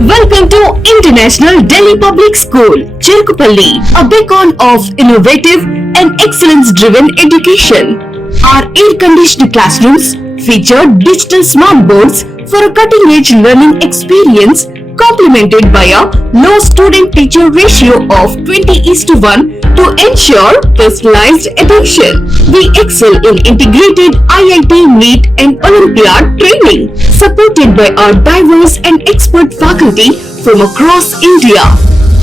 Welcome to International Delhi Public School, Cherkupalli, a beacon of innovative and excellence-driven education. Our air-conditioned classrooms feature digital smart boards for a cutting-edge learning experience, complemented by a low student-teacher ratio of 20:1 to ensure personalized attention. We excel in integrated IIT, NEET and Olympiad training, supported by our diverse and expert faculty from across India.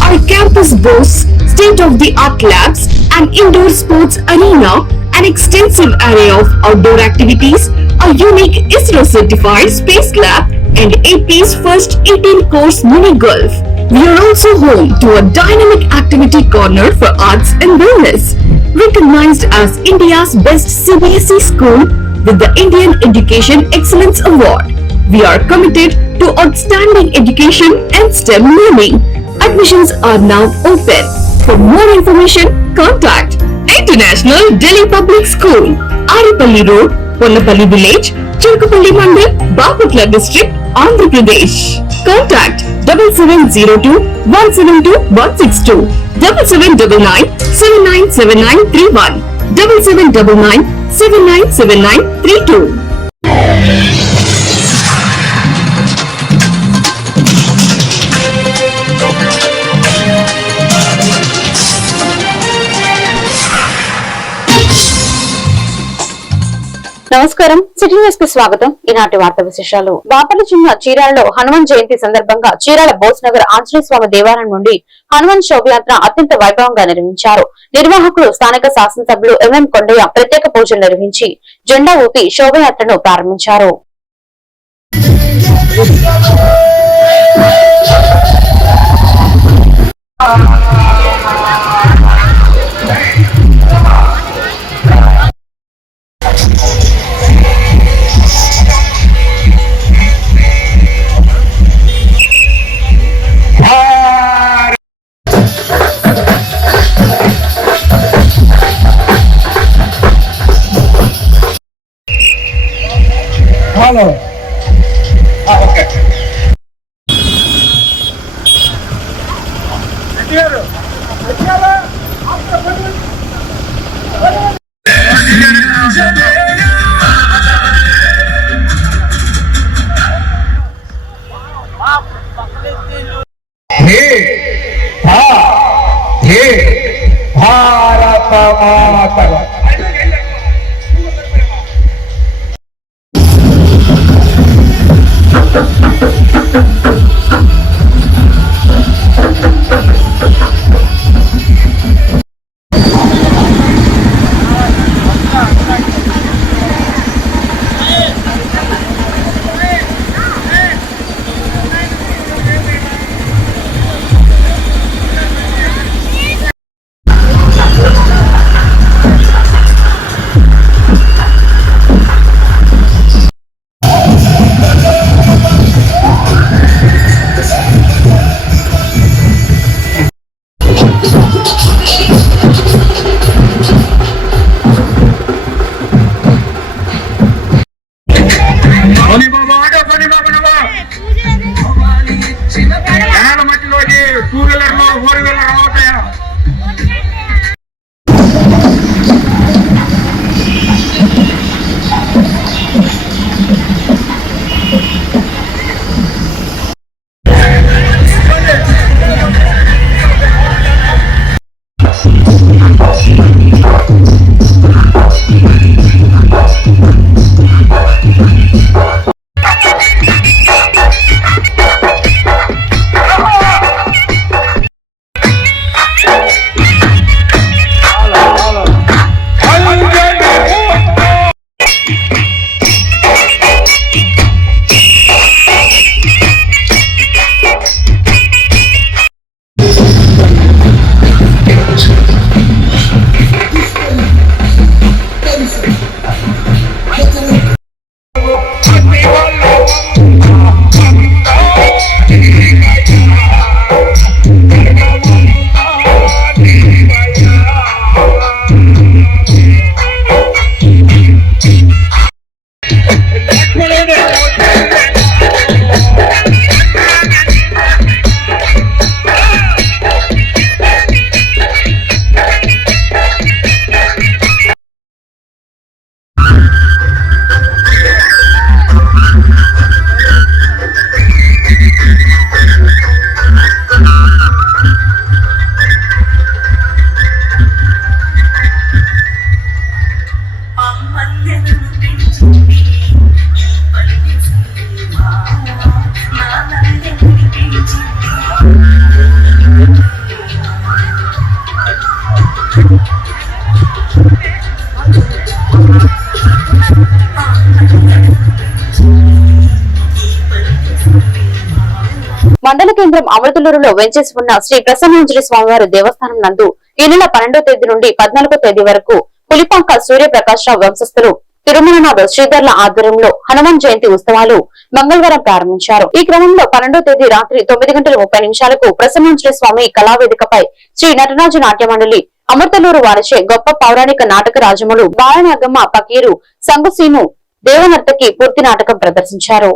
Our campus boasts state-of-the-art labs, an indoor sports arena, an extensive array of outdoor activities, a unique ISRO-certified space lab, and AP's first 18-course mini golf. We are also home to a dynamic activity corner for arts and wellness, recognized as India's best CBSE school with the Indian Education Excellence Award. We are committed to outstanding education and STEM learning. Admissions are now open. For more information, contact International Delhi Public School, Aripalli Road, Ponnapalli Village, Cherkupalli Mandal, Bapatla District, Andhra Pradesh. Contact 7702 172 162, 7799 797931, 7799 797932. నమస్కారం, city news కి స్వాగతం. ఈనాటి వార్త విశేషాలు. బాపట్ల జిల్లా చీరాలలో హనుమాన్ జయంతి సందర్భంగా చీరాల బోస్ నగర్ ఆంజనేయ స్వామి దేవాలయం నుండి హనుమాన్ శోభయాత్ర అత్యంత వైభవంగా నిర్వహించారు. నిర్వాహకులు స్థానిక శాసనసభ్యులు ఎంఎం కొండయ్య ప్రత్యేక పూజలు నిర్వహించి జెండా ఊపి శోభయాత్రను ప్రారంభించారు. Hello. Okay. भारत माता మండల కేంద్రం అమృతలూరులో వెంచేసి ఉన్న శ్రీ ప్రసన్నాంజలి స్వామివారి దేవస్థానం నందు ఈ నెల 12వ తేదీ నుండి 14వ తేదీ వరకు పులిపాక సూర్యప్రకాశరావు వంశస్థులు తిరుమలనాథ శ్రీధర్ల ఆధ్వర్యంలో హనుమాన్ జయంతి ఉత్సవాలు మంగళవారం ప్రారంభించారు. ఈ క్రమంలో 12వ తేదీ రాత్రి 9:30 ప్రసన్నాంజలి స్వామి కళావేదికపై శ్రీ నటరాజు నాట్య మండలి అమృతలూరు వారిచే గొప్ప పౌరాణిక నాటక రాజములు బాలనాగమ్మ పకీరు సంగుసీను దేవనర్తకి పూర్తి నాటకం ప్రదర్శించారు.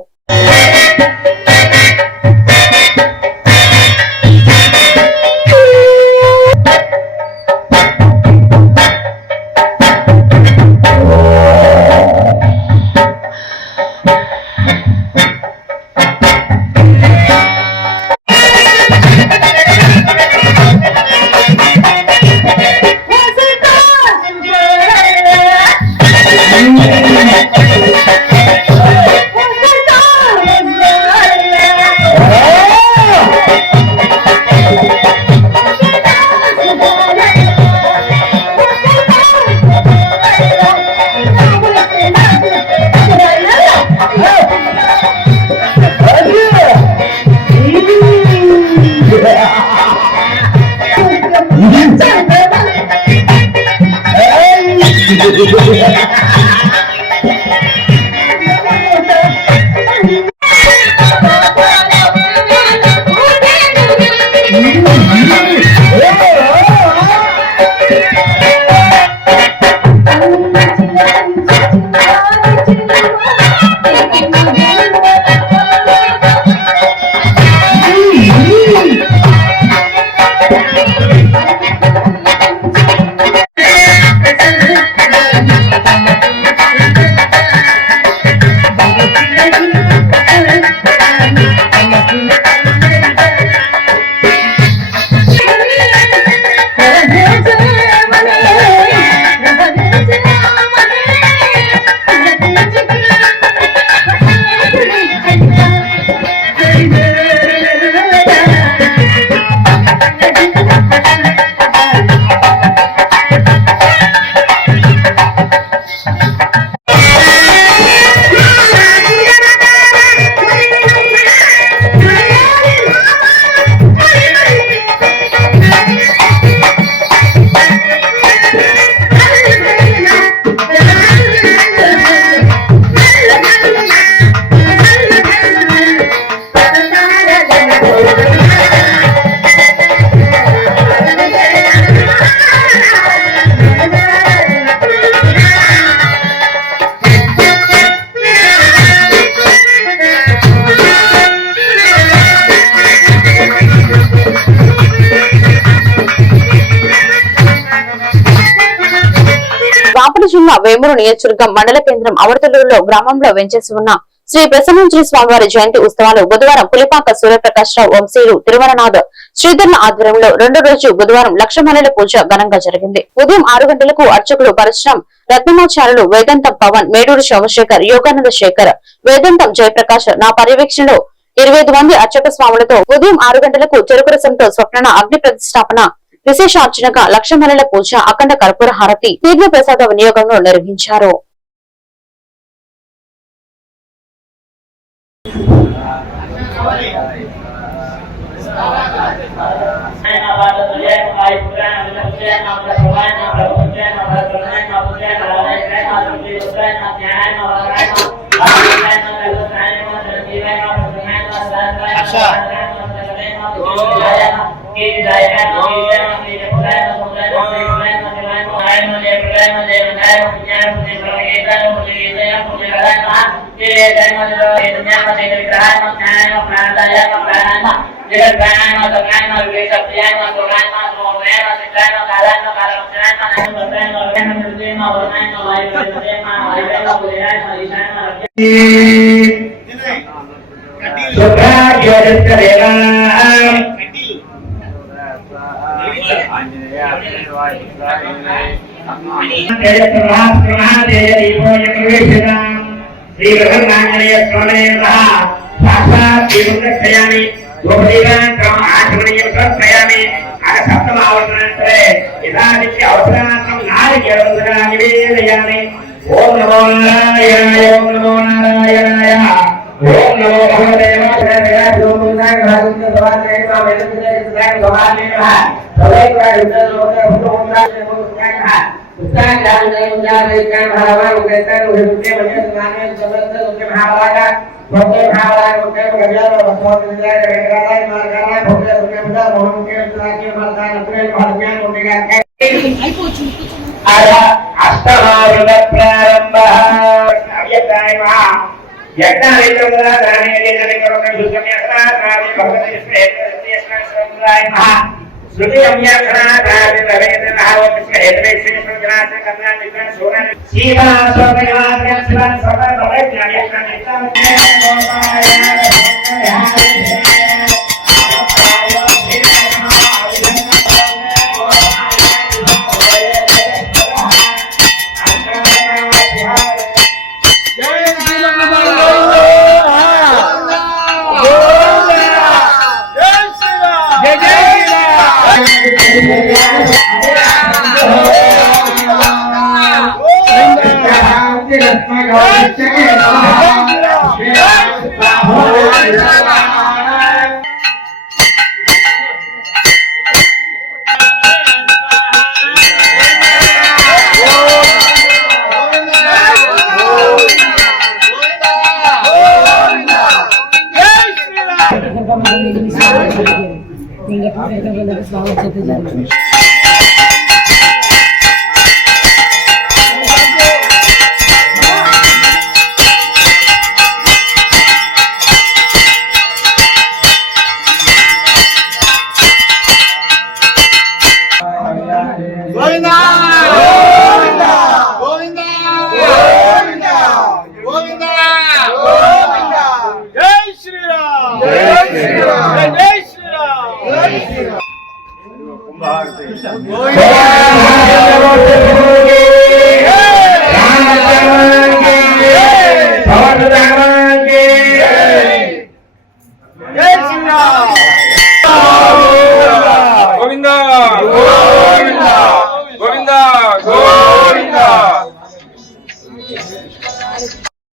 జిల్లా వేమూరు నియోజకవర్గం మండల కేంద్రం అమృతలూరులో గ్రామంలో వెంచేసి ఉన్న శ్రీ ప్రసన్నాంజలి స్వామివారి జయంతి ఉత్సవాలు బుధవారం పులిపాక సూర్యప్రకాశరావు వంశీయులు తిరుమలనాథ శ్రీధర్ల ఆధ్వర్యంలో రెండో రోజు బుధవారం లక్షమల్లెల పూజ ఘనంగా జరిగింది. ఉదయం 6 గంటలకు అర్చకులు పరశురాం రత్నమాచారులు వేదాంతం పవన్ మేడూరు సోమశేఖర్ యోగానంద శేఖర్ వేదాంతం జయప్రకాశ్ నా పర్యవేక్షణలో 25 మంది అర్చక స్వాములతో ఉదయం 6 గంటలకు చెరుకు రసంతో స్వప్న అగ్ని ప్రతిష్టాపన విశేషార్చనగా లక్షమల్లెల పూజ అఖండ కర్పూర హారతి తీర్థ ప్రసాద వినియోగంలో నిర్వహించారు. ఓం నమో నారాయణాయ ఓం నమో నారాయణాయ ఓం నమో భగవతే వాసుదేవాయ ఓందాయ రాజేంద్ర భవానే నమః వేదవిద్యాయ భవానే నమః సవేకాయ ఉదయ ఓందాయ ఓందాయ నమః ఉత్తాయ జానయ భగవాన్ ఉదయకాయ ఉదయ మధ్యమానే సమస్త ఉదయ మహారాజ భక్తి మహారాజ ఉదయ గజాల భగవాన్ విద్యాయ వేదాయ మార్గాయ భక్తి ఉదయ మోహంకే త్రాకి మార్గాయ ఉదయ భాగ్యాన ఉదయ ఆయ అష్టమావృత ప్రారంభ అవ్యక్తాయ నమః యజ్ఞావేంద్రముగా దానేది నలికరణ సుసమ్యక్షరాది భగవతి శ్రేష్ఠ శృతి అమ్యక్షరాది రవేంద్ర భావకృష్ణ హేతవే శ్రీకృష్ణ కన్యా నిజన సోన సీతా సోమయాత్ర శివన్ సర్వ భవ జ్ఞానేశ్వర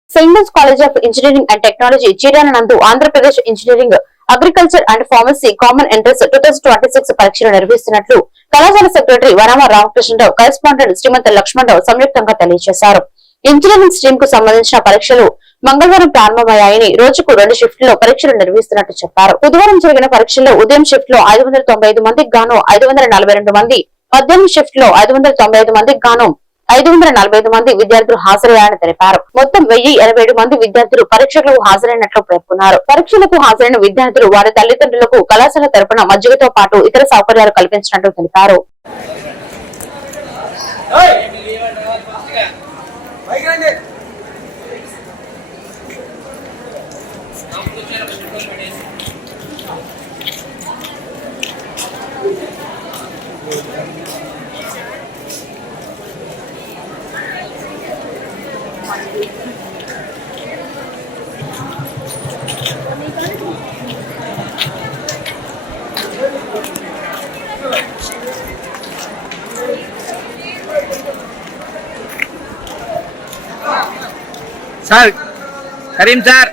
saint college of engineering and technology Chirala నందు Andhra Pradesh engineering agriculture and pharmacy common entrance 2026 పరీక్షలు నిర్వహిస్తున్నట్లు కళాశాల సెక్రటరీ వనమ రామకృష్ణరావు కరెస్పాండెంట్ శ్రీమంత లక్ష్మణరావు సంయుక్తంగా తెలియజేశారు. ఇంజనీరింగ్ స్ట్రీమ్ కు సంబంధించిన పరీక్షలు మంగళవారం ప్రారంభమయ్యాయని రోజుకు 2 షిఫ్ట్ లో పరీక్షలు నిర్వహిస్తున్నట్టు చెప్పారు. బుధవారం జరిగిన పరీక్షల్లో ఉదయం షిఫ్ట్ లో 595 మందికి గాను 542 మంది, మధ్యాహ్నం షిఫ్ట్ లో 595 మందికి గాను 545 మంది విద్యార్థులు హాజరయ్యారని తెలిపారు. మొత్తం 1087 మంది విద్యార్థులు పరీక్షలకు హాజరైనట్లు పేర్కొన్నారు. పరీక్షలకు హాజరైన విద్యార్థులు వారి తల్లిదండ్రులకు కళాశాల తరపున మజ్జిగతో పాటు ఇతర సౌకర్యాలు కల్పించినట్లు తెలిపారు. సార్ కరీం సార్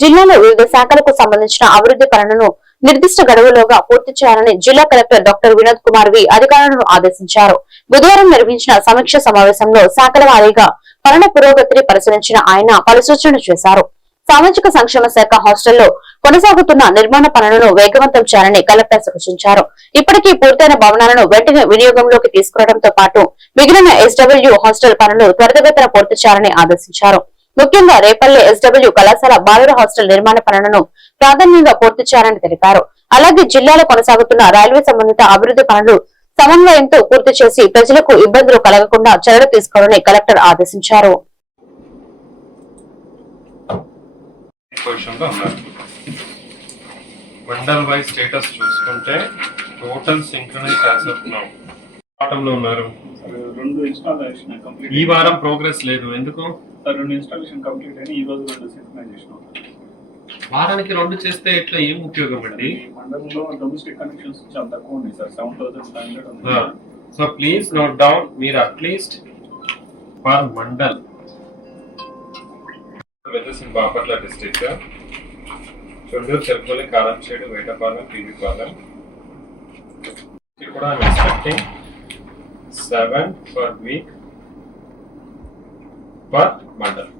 జిల్లాలో వివిధ శాఖలకు సంబంధించిన అభివృద్ధి పనులను నిర్దిష్ట గడువులోగా పూర్తి చేయాలని జిల్లా కలెక్టర్ డాక్టర్ వినోద్ కుమార్ వి అధికారులను ఆదేశించారు. బుధవారం నిర్వహించిన సమీక్ష సమావేశంలో శాఖల వారీగా పనుల పురోగతిని పరిశీలించిన ఆయన పలు సూచనలు చేశారు. సామాజిక సంక్షేమ శాఖ హాస్టల్లో కొనసాగుతున్న నిర్మాణ పనులను వేగవంతం చేయాలని కలెక్టర్ సూచించారు. ఇప్పటికీ పూర్తయిన భవనాలను వెంటనే వినియోగంలోకి తీసుకురావడంతో పాటు మిగిలిన SW హాస్టల్ పనులు త్వరితగతిన పూర్తి చేయాలని ఆదేశించారు. ముఖ్యంగా రేపల్లె SW కళాశాల బాలుర హాస్టల్ నిర్మాణ పనులను ప్రాధాన్యంగా పూర్తి చేయాలని తెలిపారు. అలాగే జిల్లాలో కొనసాగుతున్న రైల్వే సంబంధిత అభివృద్ధి పనులు సమన్వయంతో పూర్తి చేసి ప్రజలకు ఇబ్బందులు కలగకుండా చర్యలు తీసుకోవాలని కలెక్టర్ ఆదేశించారు. మండల్ వైజ్ స్టేటస్ చూసుకుంటే total synchronize as of now ఆటంలో ఉన్నారు. రెండు ఇన్స్టాలేషన్ కంప్లీట్ ఈ వారం ప్రోగ్రెస్ లేదు. ఎందుకు? రెండు ఇన్స్టాలేషన్ కంప్లీట్ అయినా ఈ రోజు రెండు సింక్రనైజేషన్ అవుతుంది. వారానికి 2 చేస్తే ఎట్లా ఏం ఉపయోగం అండి? మండలంలో డొమెస్టిక్ కనెక్షన్స్ చాలా తక్కువ ఉన్నాయి సార్. 7,500 ఉంది. సో ప్లీజ్ నోట్ డౌన్, మీరు at least for mandal in Bapatla district Chunduru, Cherukupalli, Karamchedu, Vetapalem, PV Palem కూడా I'm expecting 7 per week per mandal.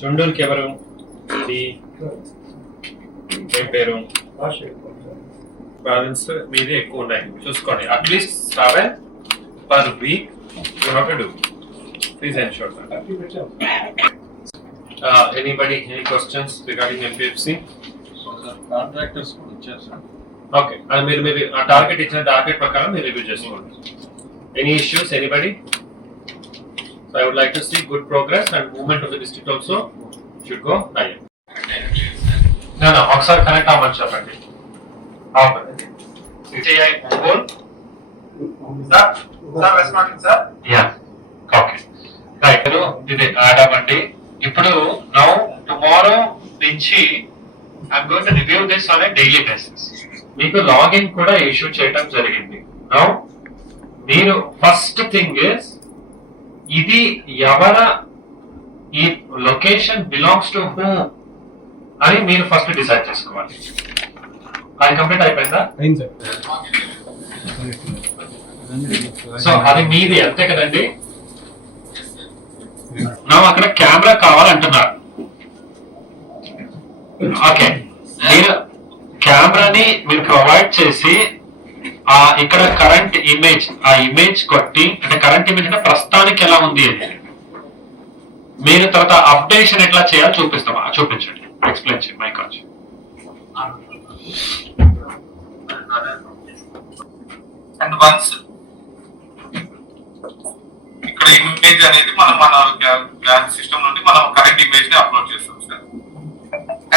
చొండూరుకి ఎవరు? ఏం పేరు? బ్యాలెన్స్ మీదే ఎక్కువ ఉన్నాయి, చూసుకోండి. At least 7 per week you have to do. Please ensure that. Anybody, any questions regarding MPFC? Contractors కూడా వచ్చారు సార్. Okay, మీరు ఆ టార్గెట్ ఇచ్చిన టార్గెట్ ప్రకారం మీరు రివ్యూ చేసుకోండి. Any issues, anybody? So I would like to see good progress and movement of the district also should go higher. No, ఒకసారి connect అవ్వమని చెప్పండి. CTI phone? Sir, responding, sir? Yeah. Okay. Right. ఇది add అవ్వండి. ఇప్పుడు now tomorrow నుంచి I'm going to review this on a daily basis. మీకు login కూడా issue చేయడం జరిగింది. నౌ మీరు ఫస్ట్ థింగ్ ఇస్ ఇది ఎవర ఈ లొకేషన్ బిలాంగ్స్ టు హూమ్ అని మీరు ఫస్ట్ డిసైడ్ చేసుకోవాలి. అది కంప్లీట్ అయిపోయిందా? సో అది మీది అంతే కదండి. నా అక్కడ కెమెరా కావాలంటున్నారు. ఓకే, మీరు కెమెరాని మీరు ప్రొవైడ్ చేసి ఇక్కడ కరెంట్ ఇమేజ్, ఆ ఇమేజ్ కొట్టి, అంటే కరెంట్ ఇమేజ్ అంటే ప్రస్తుతానికి ఎలా ఉంది అని మీరు తర్వాత అప్డేషన్ ఎట్లా చేయాలో చూపిస్తాం. చూపించండి, ఎక్స్ప్లెయిన్ చేయండి. మైక్ వచ్చి అండ్ వన్స్ ఇక్కడ ఇమేజ్ అనేది మన సిస్టమ్ నుండి మనం కరెంట్ ఇమేజ్ ని అప్లోడ్ చేస్తాం సార్.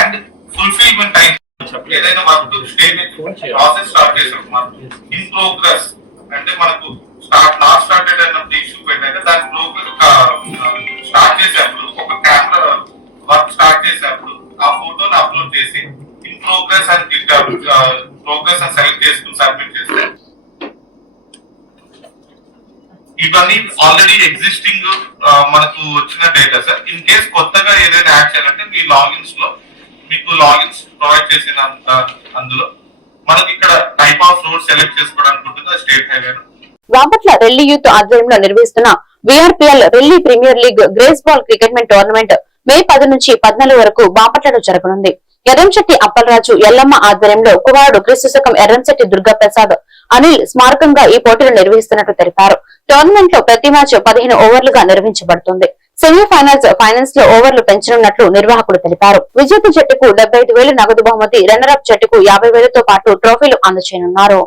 అండ్ ఫుల్ఫిల్మెంట్ టైం ఏదైనా వర్క్ స్టేజ్ ప్రాసెస్ స్టార్ట్ చేసాం మనం ఇన్ ప్రోగ్రెస్ అంటే మనకు నాట్ స్టార్టెడ్ అయిన ఇష్యూ పెట్టాక దాని ప్రోగ్రెస్ స్టార్ట్ చేసేప్పుడు ఒక కెమెరా వర్క్ స్టార్ట్ చేసేప్పుడు ఆ ఫోటోని అప్లోడ్ చేసి ఇన్ ప్రోగ్రెస్ అని ప్రోగ్రెస్ అని సెలెక్ట్ చేసుకుని సబ్మిట్ చేస్తే ఇవన్నీ ఆల్రెడీ ఎగ్జిస్టింగ్ మనకు వచ్చిన డేటా సార్. ఇన్ కేస్ కొత్తగా ఏదైనా యాడ్ చేయాలంటే మీ లాగిన్స్ లో మీకు లాగిన్స్ ప్రొవైడ్ చేసిన అందులో మనకి ఇక్కడ టైప్ ఆఫ్ రోడ్ సెలెక్ట్ చేసుకోవడానికి ఉంటుంది. State highway Bapatla Relli youth ఆధ్వర్యంలో నిర్వహిస్తున్న VRPL Relli premier league grace ball cricket tournament May 10 నుంచి 14 వరకు బాపట్లలో జరగనుంది. ఎర్రంశెట్టి అప్పలరాజు ఎల్లమ్మ ఆధ్వర్యంలో కుమారుడు క్రీస్తుశకం ఎర్రంశెట్టి దుర్గాప్రసాద్ అనిల్ స్మారకంగా ఈ పోటీలు నిర్వహిస్తున్నట్లు తెలిపారు. టోర్నమెంట్ లో ప్రతి మ్యాచ్ 15 ఓవర్లుగా నిర్వహించబడుతుంది. సెమీఫైనల్స్, ఫైనల్స్ లో ఓవర్లు పెంచనున్నట్లు నిర్వాహకులు తెలిపారు. విజేత జట్టుకు 75,000 నగదు బహుమతి, రన్నర్ అప్ జట్టుకు 50,000తో పాటు ట్రోఫీలు అందజేయనున్నారు.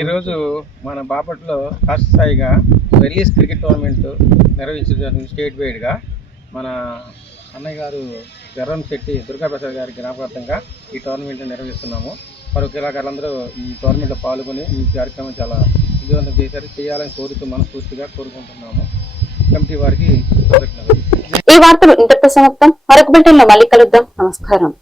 ఈరోజు మన బాపట్లో ఫస్ట్ స్థాయిగా రిలీజ్ క్రికెట్ టోర్నమెంట్ నిర్వహించడం స్టేట్ వైడ్గా మన అన్నయ్య గారు ఎర్రం శెట్టి దుర్గాప్రసాద్ గారి జ్ఞాపకార్థంగా ఈ టోర్నమెంట్ నిర్వహిస్తున్నాము. మరి క్రీడాకారులందరూ ఈ టోర్నమెంట్లో పాల్గొని ఈ కార్యక్రమం చాలా విజయవంతం చేయాలని మనస్ఫూర్తిగా కోరుకుంటున్నాము. కమిటీ వారికి కృతజ్ఞతలు. ఈ వార్తలు ఇంతటితో సమాప్తం. మరొక బులెటిన్ లో మళ్ళీ కలుద్దాం. నమస్కారం.